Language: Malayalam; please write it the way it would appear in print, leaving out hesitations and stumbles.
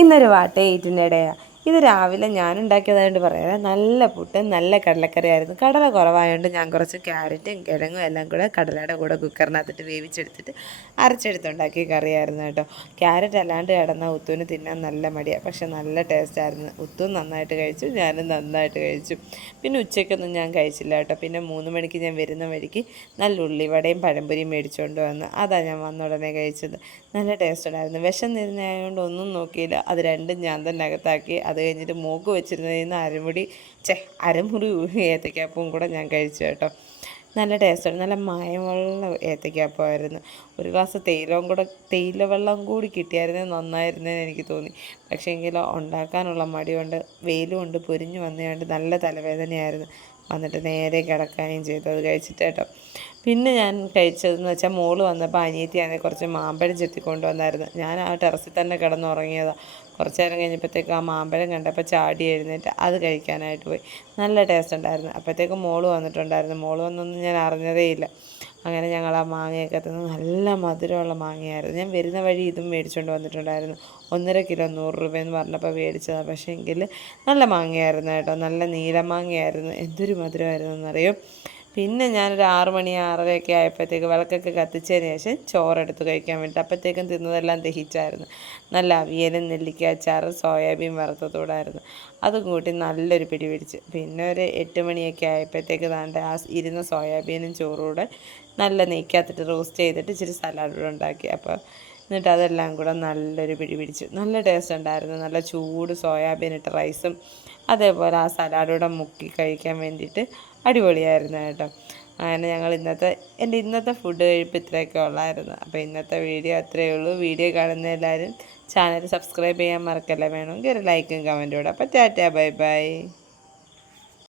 ഇന്നൊരു വാട്ടേറ്റിനിടെയാണ്. ഇത് രാവിലെ ഞാനുണ്ടാക്കിയതായിട്ട് പറയാം. നല്ല പുട്ടും നല്ല കടലക്കറിയായിരുന്നു. കടല കുറവായതുകൊണ്ട് ഞാൻ കുറച്ച് ക്യാരറ്റും കിഴങ്ങും എല്ലാം കൂടെ കടലയുടെ കൂടെ കുക്കറിനകത്തിട്ട് വേവിച്ചെടുത്തിട്ട് അരച്ചെടുത്തുണ്ടാക്കിയ കറിയായിരുന്നു കേട്ടോ. ക്യാരറ്റ് അല്ലാണ്ട് കിടന്നാൽ ഉത്തൂന് തിന്നാൻ നല്ല മടിയാണ്. പക്ഷെ നല്ല ടേസ്റ്റായിരുന്നു. ഉത്തൂൻ നന്നായിട്ട് കഴിച്ചു, ഞാനും നന്നായിട്ട് കഴിച്ചു. പിന്നെ ഉച്ചയ്ക്കൊന്നും ഞാൻ കഴിച്ചില്ല കേട്ടോ. പിന്നെ 3 മണിക്ക് ഞാൻ വരുന്ന വഴിക്ക് നല്ല ഉള്ളിവടയും പഴംപൊരിയും മേടിച്ചുകൊണ്ട് വന്ന് അതാണ് ഞാൻ വന്ന ഉടനെ കഴിച്ചത്. നല്ല ടേസ്റ്റ് ഉണ്ടായിരുന്നു. വിശന്നിരുന്നതുകൊണ്ട് ഒന്നും നോക്കിയില്ല. അത് രണ്ടും ഞാൻ തന്നെ അകത്താക്കി. അത് കഴിഞ്ഞിട്ട് മൂക്ക് വെച്ചിരുന്നതിൽ നിന്ന് അരമുറി ഏത്തയ്ക്കാപ്പവും കൂടെ ഞാൻ കഴിച്ചു കേട്ടോ. നല്ല ടേസ്റ്റാണ്. നല്ല മയമുള്ള ഏത്തയ്ക്കാപ്പമായിരുന്നു. ഒരു ഗ്ലാസ് തേയില വെള്ളം കൂടി കിട്ടിയായിരുന്നേ നന്നായിരുന്നേന്ന് എനിക്ക് തോന്നി. പക്ഷേ എങ്കിലോ ഉണ്ടാക്കാനുള്ള മടിയുണ്ട്, വെയിലും കൊണ്ട് പൊരിഞ്ഞു വന്നതുകൊണ്ട് നല്ല തലവേദനയായിരുന്നു. വന്നിട്ട് നേരെ കിടക്കുകയും ചെയ്തു അത് കഴിച്ചിട്ട് കേട്ടോ. പിന്നെ ഞാൻ കഴിച്ചതെന്ന് വെച്ചാൽ മോള് വന്നപ്പോൾ അനിയത്തിയാണെങ്കിൽ കുറച്ച് മാമ്പഴം ചെത്തിക്കൊണ്ട് വന്നായിരുന്നു. ഞാൻ ആ ടെറസിൽ തന്നെ കിടന്നുറങ്ങിയതാണ്. കുറച്ച് നേരം കഴിഞ്ഞപ്പോഴത്തേക്ക് ആ മാമ്പഴം കണ്ടപ്പോൾ ചാടി എഴുന്നേറ്റ് അത് കഴിക്കാനായിട്ട് പോയി. നല്ല ടേസ്റ്റ് ഉണ്ടായിരുന്നു. അപ്പോഴത്തേക്കും മോള് വന്നിട്ടുണ്ടായിരുന്നു. മോള് വന്നൊന്നും ഞാൻ അറിഞ്ഞതേയില്ല. അങ്ങനെ ഞങ്ങൾ ആ മാങ്ങയൊക്കെ തിന്ന്, നല്ല മധുരമുള്ള മാങ്ങയായിരുന്നു. ഞാൻ വരുന്ന വഴി ഇതും മേടിച്ചുകൊണ്ട് വന്നിട്ടുണ്ടായിരുന്നു. 1.5 കിലോ 100 രൂപയെന്ന് പറഞ്ഞപ്പോൾ മേടിച്ചതാണ്. പക്ഷേ എങ്കിൽ നല്ല മാങ്ങയായിരുന്നു കേട്ടോ. നല്ല നീലമാങ്ങയായിരുന്നു. എന്തൊരു മധുരമായിരുന്നു എന്നറിയോ. പിന്നെ ഞാനൊരു 6 മണി 6:30 ആയപ്പോഴത്തേക്ക് വിളക്കൊക്കെ കത്തിച്ചതിന് ശേഷം ചോറെടുത്ത് കഴിക്കാൻ വേണ്ടി. അപ്പോഴത്തേക്കും തിന്നതെല്ലാം ദഹിച്ചായിരുന്നു. നല്ല അവിയലും നെല്ലിക്ക അച്ചാറും സോയാബീൻ വറുത്തതൂടായിരുന്നു. അതും കൂട്ടി നല്ലൊരു പിടി പിടിച്ച്. പിന്നെ ഒരു 8 മണിയൊക്കെ ആയപ്പോഴത്തേക്ക് ദാണ്ട് ആ ഇരുന്ന സോയാബീനും ചോറൂടെ നല്ല നെയ്ക്കകത്തിട്ട് റോസ്റ്റ് ചെയ്തിട്ട് ഇച്ചിരി സലാഡ് കൂടെ ഉണ്ടാക്കി. എന്നിട്ട് അതെല്ലാം കൂടെ നല്ലൊരു പിടി പിടിച്ചു. നല്ല ടേസ്റ്റ് ഉണ്ടായിരുന്നു. നല്ല ചൂട് സോയാബീൻ ഇട്ട റൈസും അതേപോലെ ആ സലാഡൂടെ മുക്കി കഴിക്കാൻ വേണ്ടിയിട്ട് അടിപൊളിയായിരുന്നു കേട്ടോ. അങ്ങനെ ഞങ്ങൾ എൻ്റെ ഇന്നത്തെ ഫുഡ് കഴിപ്പ് ഇത്രയൊക്കെ ഉള്ളായിരുന്നു. അപ്പോൾ ഇന്നത്തെ വീഡിയോ അത്രയേ ഉള്ളൂ. വീഡിയോ കാണുന്ന എല്ലാവരും ചാനൽ സബ്സ്ക്രൈബ് ചെയ്യാൻ മറക്കല്ലേ. വേണമെങ്കിൽ ഒരു ലൈക്കും കമൻറ്റും കൂടെ. അപ്പോൾ ടാറ്റാ ബൈ ബൈ.